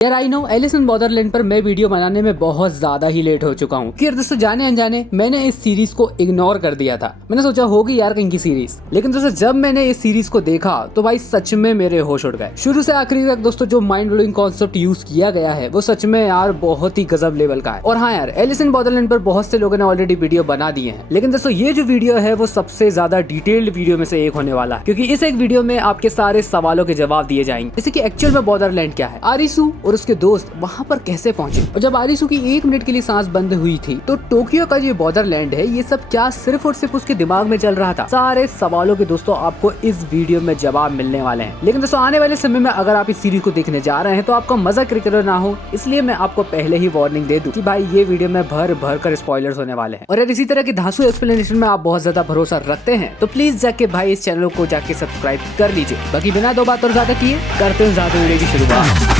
यार I know Alice in Borderland पर मैं वीडियो बनाने में बहुत ज्यादा ही लेट हो चुका हूँ। यार दोस्तों जाने अनजाने मैंने इस सीरीज को इग्नोर कर दिया था। मैंने सोचा होगी यार कहीं की सीरीज, लेकिन दोस्तों जब मैंने इस सीरीज को देखा तो भाई सच में मेरे होश उड़ गए। शुरू से आखिरी तक दोस्तों जो माइंड ब्लोइंग कॉन्सेप्ट यूज किया गया है वो सच में यार बहुत ही गजब लेवल का है। और हाँ यार एलिस इन बॉर्डरलैंड पर बहुत से लोगों ने ऑलरेडी वीडियो बना दिए हैं, लेकिन दोस्तों ये जो वीडियो है वो सबसे ज्यादा डिटेल्ड वीडियो में से एक होने वाला है, क्योंकि इस एक वीडियो में आपके सारे सवालों के जवाब दिए जाएंगे, जैसे कि एक्चुअल में बॉर्डरलैंड क्या है, आरिसू और उसके दोस्त वहाँ पर कैसे पहुंचे, और जब आरिसू की 1 मिनट के लिए सांस बंद हुई थी तो टोक्यो का जो बॉर्डरलैंड है ये सब क्या सिर्फ और सिर्फ उसके दिमाग में चल रहा था। सारे सवालों के दोस्तों आपको इस वीडियो में जवाब मिलने वाले हैं। लेकिन दोस्तों आने वाले समय में अगर आप इस सीरीज को देखने जा रहे हैं तो आपका मजा क्रिकेटर ना हो, इसलिए मैं आपको पहले ही वार्निंग दे दूं कि भाई ये वीडियो में भर भर कर स्पॉयलर्स होने वाले हैं। और यार इसी तरह की धांसू एक्सप्लेनेशन में आप बहुत ज्यादा भरोसा रखते हैं तो प्लीज जाके भाई इस चैनल को जाके सब्सक्राइब कर लीजिए। बाकी बिना दो बात और ज्यादा किए करते हैं ज्यादा वीडियो की शुरुआत।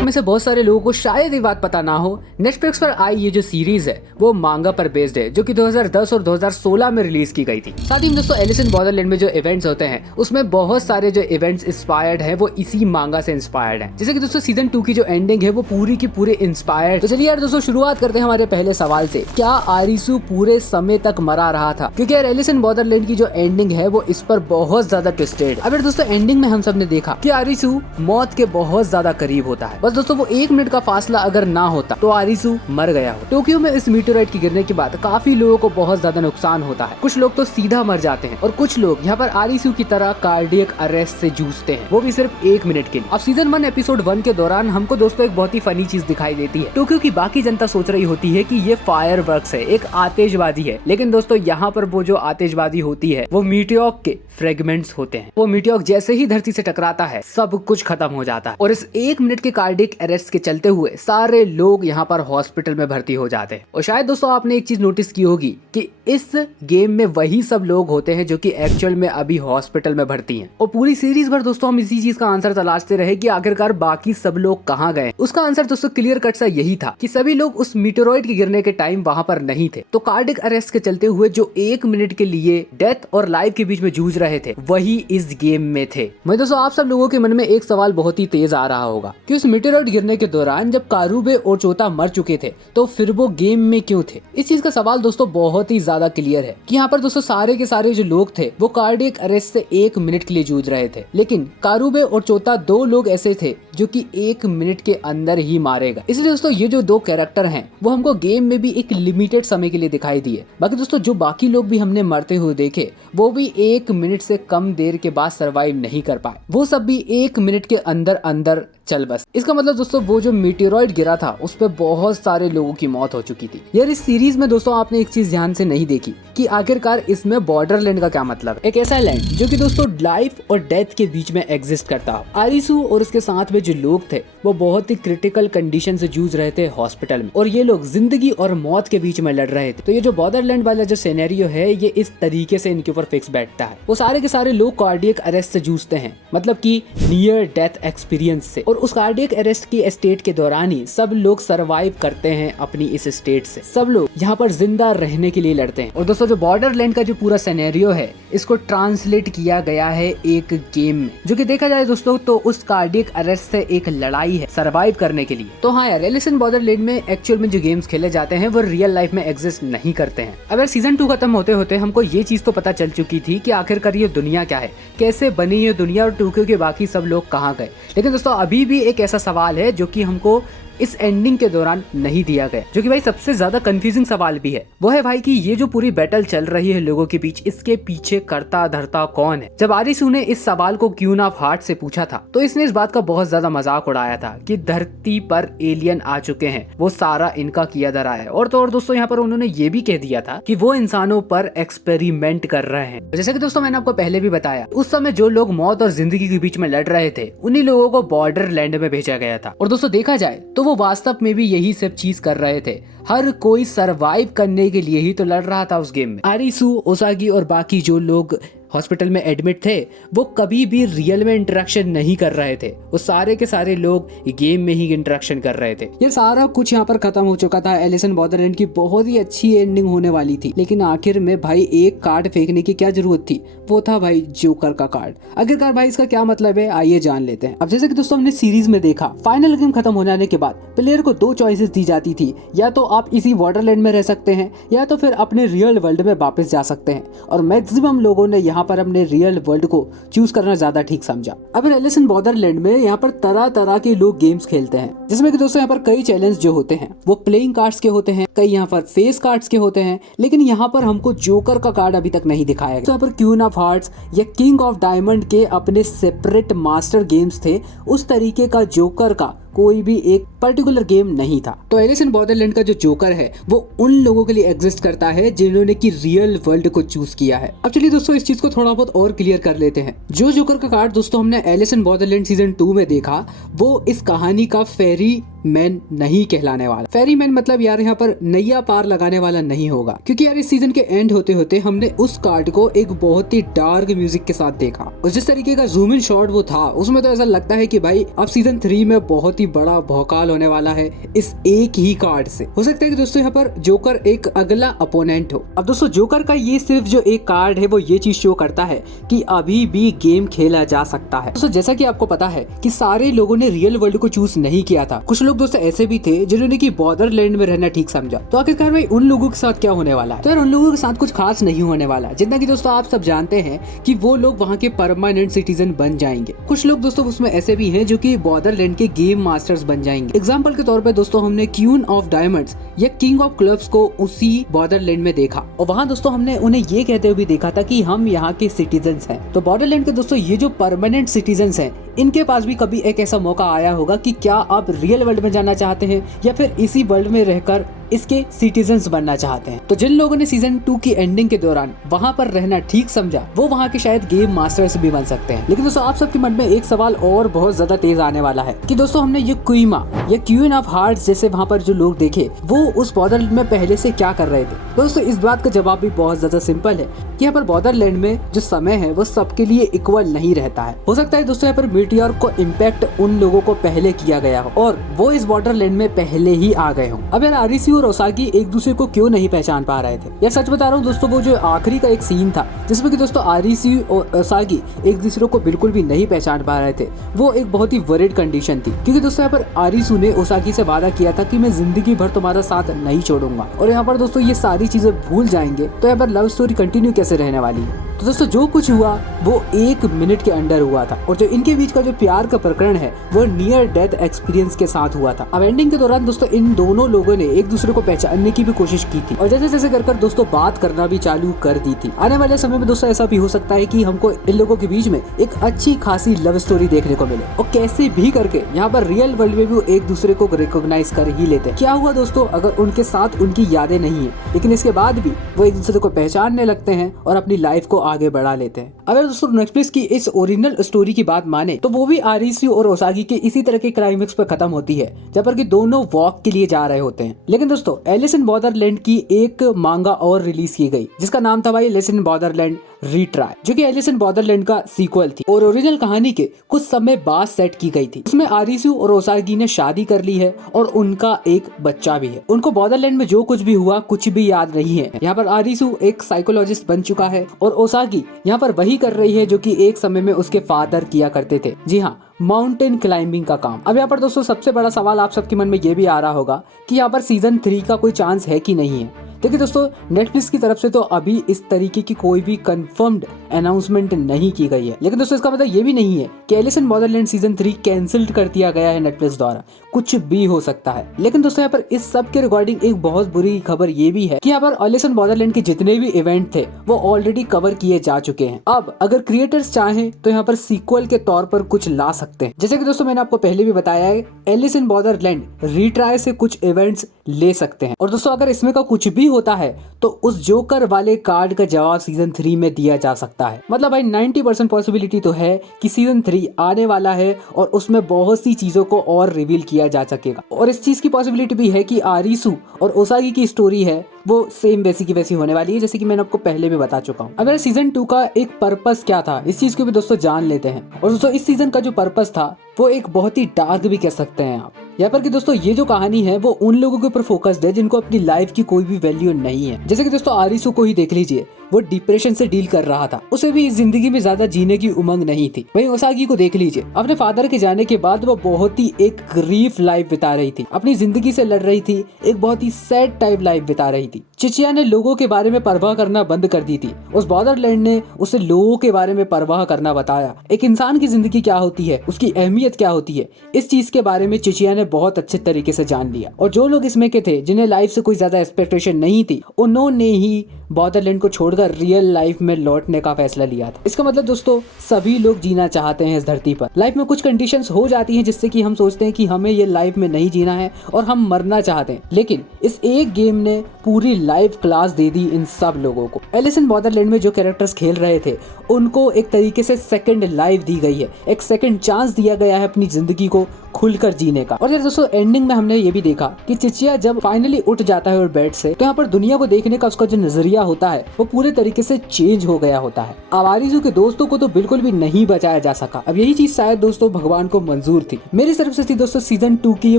में से बहुत सारे लोगों को शायद ये बात पता ना हो, नेटफ्लिक्स पर आई ये जो सीरीज है वो मांगा पर बेस्ड है, जो कि 2010 और 2016 में रिलीज की गई थी। साथ ही में दोस्तों एलिस इन बॉर्डरलैंड में जो इवेंट्स होते हैं उसमें बहुत सारे जो इवेंट्स इंस्पायर्ड हैं वो इसी मांगा से इंस्पायर्ड हैं। जैसे कि दोस्तों सीजन 2 की जो एंडिंग है वो पूरी की पूरी इंस्पायर्ड। तो चलिए यार दोस्तों शुरुआत करते हैं हमारे पहले सवाल से, क्या आरिसू पूरे समय तक मरा रहा था? क्योंकि यार एलिस इन बॉर्डरलैंड की जो एंडिंग है वो इस पर बहुत ज्यादा ट्विस्टेड। अब यार दोस्तों एंडिंग में हम सब ने देखा कि आरिसू मौत के बहुत ज्यादा करीब होता है। बस दोस्तों वो 1 मिनट का फासला अगर ना होता तो आरिसू मर गया हो। टोक्यो में इस मीटेओराइट के गिरने के बाद काफी लोगों को बहुत ज्यादा नुकसान होता है। कुछ लोग तो सीधा मर जाते हैं और कुछ लोग यहाँ पर आरिसू की तरह कार्डियक अरेस्ट से जूझते हैं, वो भी सिर्फ 1 मिनट के लिए। अब सीजन 1 एपिसोड 1 के दौरान हमको दोस्तों एक बहुत ही फनी चीज दिखाई देती है। टोक्यो की बाकी जनता सोच रही होती है कि ये फायर वर्क्स है, एक आतिशबाजी है, लेकिन दोस्तों यहाँ पर वो जो आतिशबाजी होती है वो मीटियोक के फ्रेगमेंट्स होते हैं। वो मीटियोक जैसे ही धरती से टकराता है सब कुछ खत्म हो जाता है और इस 1 मिनट के कार्डियक अरेस्ट के चलते हुए सारे लोग यहाँ पर हॉस्पिटल में भर्ती हो जाते हैं। और शायद दोस्तों आपने एक चीज नोटिस की होगी कि इस गेम में वही सब लोग होते हैं जो कि एक्चुअल में अभी हॉस्पिटल में भर्ती हैं। और पूरी सीरीज भर दोस्तों हम इसी चीज का आंसर तलाशते रहे कि आखिरकार बाकी सब लोग कहाँ गए। उसका आंसर दोस्तों क्लियर कट सा यही था कि सभी लोग उस मीटेओराइट के गिरने के टाइम वहां पर नहीं थे। तो कार्डियक अरेस्ट के चलते हुए जो 1 मिनट के लिए डेथ और लाइफ के बीच में जूझ रहे थे वही इस गेम में थे। मैं दोस्तों आप सब लोगों के मन में एक सवाल बहुत ही तेज आ रहा होगा कि उस मीटेओराइट गिरने के दौरान जब कारुबे और चोता मर चुके थे तो फिर वो गेम में क्यों थे? इस चीज का सवाल दोस्तों बहुत ही ज्यादा क्लियर है कि यहाँ पर दोस्तों सारे के सारे जो लोग थे वो कार्डियक अरेस्ट से 1 मिनट के लिए जूझ रहे थे, लेकिन कारुबे और चोता 2 लोग ऐसे थे जो कि 1 मिनट के अंदर ही मारेगा। इसलिए दोस्तों ये जो 2 कैरेक्टर हैं वो हमको गेम में भी एक लिमिटेड समय के लिए दिखाई दिए। बाकी दोस्तों जो बाकी लोग भी हमने मरते हुए देखे वो भी 1 मिनट से कम देर के बाद सर्वाइव नहीं कर पाए, वो सब भी 1 मिनट के अंदर अंदर चल बस। इसका मतलब दोस्तों वो जो मीटेओराइट गिरा था उस पर बहुत सारे लोगों की मौत हो चुकी थी। यार इस सीरीज में दोस्तों आपने एक चीज ध्यान से नहीं देखी कि आखिरकार इसमें बॉर्डरलैंड का क्या मतलब है। एक ऐसा लैंड जो कि दोस्तों लाइफ और डेथ के बीच में एग्जिस्ट करता हो। आरिसू और उसके साथ में जो लोग थे वो बहुत ही क्रिटिकल कंडीशन से जूझ रहे थे हॉस्पिटल में, और ये लोग जिंदगी और मौत के बीच में लड़ रहे थे। तो ये जो बॉर्डरलैंड वाला जो सिनेरियो है ये इस तरीके से इनके ऊपर फिक्स बैठता है। वो सारे के सारे लोग कार्डियक अरेस्ट से जूझते हैं, मतलब कि नियर डेथ एक्सपीरियंस से, और उस कार्डियक अरेस्ट की स्टेट के दौरान ही सब लोग सरवाइव करते हैं अपनी इस स्टेट से। सब लोग यहाँ पर जिंदा रहने के लिए लड़ते हैं। और दोस्तों जो बॉर्डरलैंड का जो पूरा सिनेरियो है इसको ट्रांसलेट किया गया है एक गेम में, जो कि देखा जाए दोस्तों तो उस कार्डियक अरेस्ट से एक लड़ाई है सरवाइव करने के लिए। तो हाँ यार एलिस इन बॉर्डरलैंड में एक्चुअल में जो गेम्स खेले जाते हैं वो रियल लाइफ में एग्जिस्ट नहीं करते हैं। अब सीजन 2 खत्म होते होते हमको ये चीज तो पता चल चुकी थी कि आखिरकार ये दुनिया क्या है, कैसे बनी ये दुनिया और टोक्यो के बाकी सब लोग कहाँ गए। लेकिन दोस्तों अभी भी एक ऐसा सवाल है जो कि हमको इस एंडिंग के दौरान नहीं दिया गया, जो कि भाई सबसे ज्यादा कंफ्यूजिंग सवाल भी है। वो है भाई कि ये जो पूरी बैटल चल रही है लोगों के बीच, इसके पीछे करता धरता कौन है? जब आरिसू ने इस सवाल को क्यून ऑफ हार्ट से पूछा था तो इसने इस बात का बहुत ज्यादा मजाक उड़ाया था कि धरती पर एलियन आ चुके हैं, वो सारा इनका किया धरा है। और तो और दोस्तों यहाँ पर उन्होंने ये भी कह दिया था कि वो इंसानों पर एक्सपेरिमेंट कर रहे हैं। जैसे कि दोस्तों मैंने आपको पहले भी बताया, उस समय जो लोग मौत और जिंदगी के बीच में लड़ रहे थे उन्हीं लोगों को बॉर्डरलैंड में भेजा गया था। और दोस्तों देखा जाए तो वो वास्तव में भी यही सब चीज कर रहे थे। हर कोई सरवाइव करने के लिए ही तो लड़ रहा था उस गेम में। आरिसू, ओसागी और बाकी जो लोग हॉस्पिटल में एडमिट थे वो कभी भी रियल में इंटरेक्शन नहीं कर रहे थे। वो सारे के सारे लोग गेम में ही इंटरेक्शन कर रहे थे। ये सारा कुछ यहाँ पर खत्म हो चुका था। एलिस इन बॉर्डरलैंड की बहुत ही अच्छी एंडिंग होने वाली थी, लेकिन आखिर में भाई एक कार्ड फेंकने की क्या जरूरत थी? वो था भाई जोकर का कार्ड। आखिरकार भाई इसका क्या मतलब है, आइए जान लेते हैं। अब जैसे कि दोस्तों हमने सीरीज में देखा, फाइनल गेम खत्म हो जाने के बाद प्लेयर को 2 चॉइसेस दी जाती थी, या तो आप इसी बॉर्डरलैंड में रह सकते हैं या तो फिर अपने रियल वर्ल्ड में वापस जा सकते हैं। और मैक्सिमम लोगों ने यहाँ पर अपने रियल वर्ल्ड को चूज करना ज्यादा ठीक समझा। अब एलिस इन बॉर्डरलैंड में यहाँ पर तरह तरह के लोग गेम्स खेलते हैं, जिसमें कि दोस्तों यहाँ पर कई चैलेंज जो होते हैं वो प्लेइंग कार्ड्स के होते हैं, कई यहाँ पर फेस कार्ड्स के होते हैं, लेकिन यहाँ पर हमको जोकर का कार्ड अभी तक नहीं दिखाया गया। तो यहाँ पर क्वीन ऑफ हार्ट्स या किंग ऑफ डायमंड के अपने सेपरेट मास्टर गेम्स थे, उस तरीके का जोकर का कोई भी एक पर्टिकुलर गेम नहीं था। तो एलिस इन बॉर्डरलैंड का जो जोकर है वो उन लोगों के लिए एग्जिस्ट करता है जिन्होंने की रियल वर्ल्ड को चूज किया है। अब चलिए दोस्तों इस चीज को थोड़ा बहुत और क्लियर कर लेते हैं। जो जोकर का कार्ड दोस्तों हमने एलिस इन बॉर्डरलैंड सीजन 2 में देखा, वो इस कहानी का फेरी मैन नहीं कहलाने वाला। फेरी मैन मतलब यार यहाँ पर नैया पार लगाने वाला नहीं होगा, क्योंकि यार इस सीजन के एंड होते होते हमने उस कार्ड को एक बहुत ही डार्क म्यूजिक के साथ देखा, और जिस तरीके का जूम इन शॉट वो था उसमें तो ऐसा लगता है कि भाई अब सीजन 3 में बहुत ही बड़ा भौकाल होने वाला है इस एक ही कार्ड से। हो सकता है कि दोस्तों यहाँ पर जोकर एक अगला अपोनेंट हो। अब दोस्तों जोकर का ये सिर्फ जो एक कार्ड है वो ये चीज शो करता है कि अभी भी गेम खेला जा सकता है। दोस्तों जैसा कि आपको पता है कि सारे लोगों ने रियल वर्ल्ड को चूज नहीं किया था, कुछ लोग दोस्तों ऐसे भी थे जिन्होंने की बॉर्डरलैंड में रहना ठीक समझा। तो आखिरकार भाई उन लोगों के साथ क्या होने वाला है? तो यार उन लोगों के साथ कुछ खास नहीं होने वाला, जितना कि दोस्तों आप सब जानते हैं कि वो लोग वहाँ के परमानेंट सिटीजन बन जाएंगे। कुछ लोग दोस्तों उसमें ऐसे भी हैं जो कि बॉर्डरलैंड के गेम मास्टर्स बन जाएंगे। एग्जाम्पल के तौर पे दोस्तों हमने क्वीन ऑफ डायमंड्स या किंग ऑफ क्लब्स को उसी बॉर्डरलैंड में देखा, और वहाँ दोस्तों हमने उन्हें ये कहते हुए भी देखा था कि हम यहाँ के सिटीजन्स हैं। तो बॉर्डरलैंड के दोस्तों ये जो परमानेंट सिटीजन्स हैं, इनके पास भी कभी एक ऐसा मौका आया होगा कि क्या आप रियल वर्ल्ड में जाना चाहते हैं या फिर इसी वर्ल्ड में रहकर इसके सिटीजन्स बनना चाहते हैं। तो जिन लोगों ने सीजन 2 की एंडिंग के दौरान वहां पर रहना ठीक समझा, वो वहां के शायद गेम मास्टर्स भी बन सकते हैं। लेकिन दोस्तों आप सबके मन में एक सवाल और बहुत ज्यादा तेज आने वाला है कि दोस्तों हमने ये क्वीमा या क्वीन ऑफ हार्ट्स जैसे वहां पर जो लोग देखे, वो उस बॉर्डरलैंड में पहले से क्या कर रहे थे? दोस्तों इस बात का जवाब भी बहुत ज्यादा सिंपल है कि यहाँ पर बॉर्डरलैंड में जो समय है वो सबके लिए इक्वल नहीं रहता है। हो सकता है दोस्तों यहाँ पर मीटियोर को इम्पैक्ट उन लोगों को पहले किया गया हो और वो इस बॉर्डरलैंड में पहले ही आ गए हो। अब यार आरिसी और ओसागी एक दूसरे को क्यों नहीं पहचान पा रहे थे? यार सच बता रहा हूँ दोस्तों, वो जो आखिरी का एक सीन था जिसमें कि दोस्तों आरिसी और ओसागी एक दूसरे को बिल्कुल भी नहीं पहचान पा रहे थे, वो एक बहुत ही वरीड कंडीशन थी। क्योंकि दोस्तों यहाँ पर आरिसू ने ओसागी से वादा किया था कि मैं जिंदगी भर तुम्हारा साथ नहीं छोड़ूंगा, और यहाँ पर दोस्तों ये सारी चीजें भूल जाएंगे तो यहाँ पर लव स्टोरी कंटिन्यू कैसे रहने वाली है? तो दोस्तों जो कुछ हुआ वो 1 मिनट के अंदर हुआ था, और जो इनके बीच का जो प्यार का प्रकरण है वो नियर डेथ एक्सपीरियंस के साथ हुआ था। अब एंडिंग के दौरान दोस्तों इन दोनों लोगों ने एक दूसरे को पहचानने की भी कोशिश की थी, और जैसे जैसे कर दोस्तों बात करना भी चालू कर दी थी। आने वाले समय में दोस्तों ऐसा भी हो सकता है कि हमको इन लोगों के बीच में एक अच्छी खासी लव स्टोरी देखने को मिले, और कैसे भी करके यहाँ पर रियल वर्ल्ड में भी वो एक दूसरे को रिकॉग्नाइज कर ही लेते हैं। क्या हुआ दोस्तों अगर उनके साथ उनकी यादें नहीं है, लेकिन इसके बाद भी वो एक दूसरे को पहचानने लगते हैं और अपनी लाइफ को आगे बढ़ा लेते हैं। अगर दोस्तों नेटफ्लिक्स की इस ओरिजिनल स्टोरी की बात माने तो वो भी आरिसी और ओसागी के इसी तरह के क्लाइमेक्स पर खत्म होती है, जब पर कि दोनों वॉक के लिए जा रहे होते हैं। लेकिन दोस्तों एलिस इन बॉर्डरलैंड की एक मांगा और रिलीज की गई जिसका नाम था भाई एलिस इन बॉर्डरलैंड रीट्राई, जो कि एलिस इन बॉर्डरलैंड का सीक्वल थी और ओरिजिनल कहानी के कुछ समय बाद सेट की गई थी। उसमें आरिसू और ओसागी ने शादी कर ली है और उनका एक बच्चा भी है। उनको बॉर्डरलैंड में जो कुछ भी हुआ कुछ भी याद नहीं है। यहाँ पर आरिसू एक साइकोलॉजिस्ट बन चुका है और ओसागी यहाँ पर वही कर रही है जो कि एक समय में उसके फादर किया करते थे। जी हाँ, माउंटेन क्लाइंबिंग का काम। अब यहाँ पर दोस्तों सबसे बड़ा सवाल आप सबके मन में ये भी आ रहा होगा कि यहाँ पर सीजन 3 का कोई चांस है कि नहीं है। देखिए दोस्तों नेटफ्लिक्स की तरफ से तो अभी इस तरीके की कोई भी कंफर्म्ड अनाउंसमेंट नहीं की गई है, लेकिन दोस्तों इसका मतलब ये भी नहीं है कि Alice in Borderland season 3 cancel कर दिया गया है नेटफ्लिक्स द्वारा। कुछ भी हो सकता है। लेकिन दोस्तों यहाँ पर इस सब के रिगार्डिंग एक बहुत बुरी खबर ये भी है कि यहाँ पर एलिस इन बॉर्डरलैंड के जितने भी इवेंट थे वो ऑलरेडी कवर किए जा चुके हैं। अब अगर क्रिएटर्स चाहें तो यहाँ पर सीक्वल के तौर पर कुछ ला सकते हैं। जैसे कि दोस्तों मैंने आपको पहले भी बताया है, एलिस इन बॉर्डरलैंड रीट्राई से कुछ इवेंट्स ले सकते हैं। और दोस्तों अगर इसमें का कुछ भी होता है तो उस जोकर वाले कार्ड का जवाब सीजन 3 में दिया जा सकता है। मतलब भाई 90% पॉसिबिलिटी तो है कि सीजन 3 आने वाला है और उसमें बहुत सी चीजों को और रिवील किया जा सकेगा। और इस चीज की पॉसिबिलिटी भी है कि आरिसु और ओसागी की स्टोरी है वो सेम वैसी की वैसी होने वाली है, जैसे कि मैंने आपको पहले भी बता चुका हूँ। अगर सीजन 2 का एक पर्पस क्या था इस चीज को भी दोस्तों जान लेते हैं। और दोस्तों इस सीजन का जो पर्पस था वो एक बहुत ही डार्क भी कह सकते हैं आप यहाँ पर कि दोस्तों ये जो कहानी है वो उन लोगों के ऊपर फोकस्ड है जिनको अपनी लाइफ की कोई भी वैल्यू नहीं है। जैसे कि दोस्तों आरिसु को ही देख लीजिए, वो डिप्रेशन से डील कर रहा था, उसे भी इस जिंदगी में ज्यादा जीने की उमंग नहीं थी। वहीं ओसागी को देख लीजिए, अपने फादर के जाने के बाद वो बहुत ही एक ग्रीफ लाइफ बिता रही थी, अपनी जिंदगी से लड़ रही थी, एक बहुत ही सैड टाइप लाइफ बिता रही थी। चिचिया ने लोगों के बारे में परवाह करना बंद कर दी थी। उस बॉर्डरलैंड ने उसे लोगों के बारे में परवाह करना बताया, एक इंसान की जिंदगी क्या होती है, उसकी अहमियत क्या होती है, इस चीज के बारे में चिचिया ने बहुत अच्छे तरीके से जान लिया। और जो लोग इसमें के थे जिन्हें लाइफ से कोई ज्यादा एक्सपेक्टेशन नहीं थी, उन्होंने ही बॉर्डरलैंड को छोड़कर रियल लाइफ में लौटने का फैसला लिया था। इसका मतलब दोस्तों सभी लोग जीना चाहते हैं इस धरती पर। लाइफ में कुछ कंडीशंस हो जाती हैं जिससे कि हम सोचते हैं कि हमें ये लाइफ में नहीं जीना है और हम मरना चाहते हैं, लेकिन इस एक गेम ने पूरी लाइफ क्लास दे दी इन सब लोगों को। एलिस इन बॉर्डरलैंड में जो कैरेक्टर्स खेल रहे थे उनको एक तरीके से सेकंड लाइफ दी गई है, एक सेकंड चांस दिया गया है अपनी जिंदगी को खुलकर जीने का। और यार दोस्तों एंडिंग में हमने ये भी देखा कि चिचिया जब फाइनली उठ जाता है और बेड से, तो यहाँ पर दुनिया को देखने का उसका जो नजरिया होता है वो पूरे तरीके से चेंज हो गया होता है। आवारिजू के दोस्तों को तो बिल्कुल भी नहीं बचाया जा सका। अब यही चीज शायद दोस्तों भगवान को मंजूर थी। मेरी तरफ से थी दोस्तों सीजन 2 की ये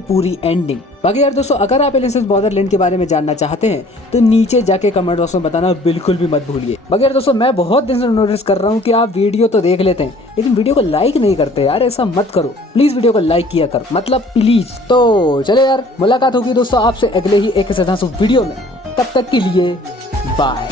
पूरी एंडिंग। बाकी यार दोस्तों अगर आप एलिस इन बॉर्डरलैंड के बारे में जानना चाहते हैं तो नीचे जाके कमेंट बॉक्स में बताना बिल्कुल भी मत भूलिए। बाकी यार दोस्तों मैं बहुत दिन से नोटिस कर रहा हूँ कि आप वीडियो तो देख लेते हैं लेकिन वीडियो को लाइक नहीं करते यार, ऐसा मत करो प्लीज, वीडियो को लाइक किया करो, मतलब प्लीज। तो चले यार, मुलाकात होगी दोस्तों आपसे अगले ही एक वीडियो में, तब तक के लिए बाय।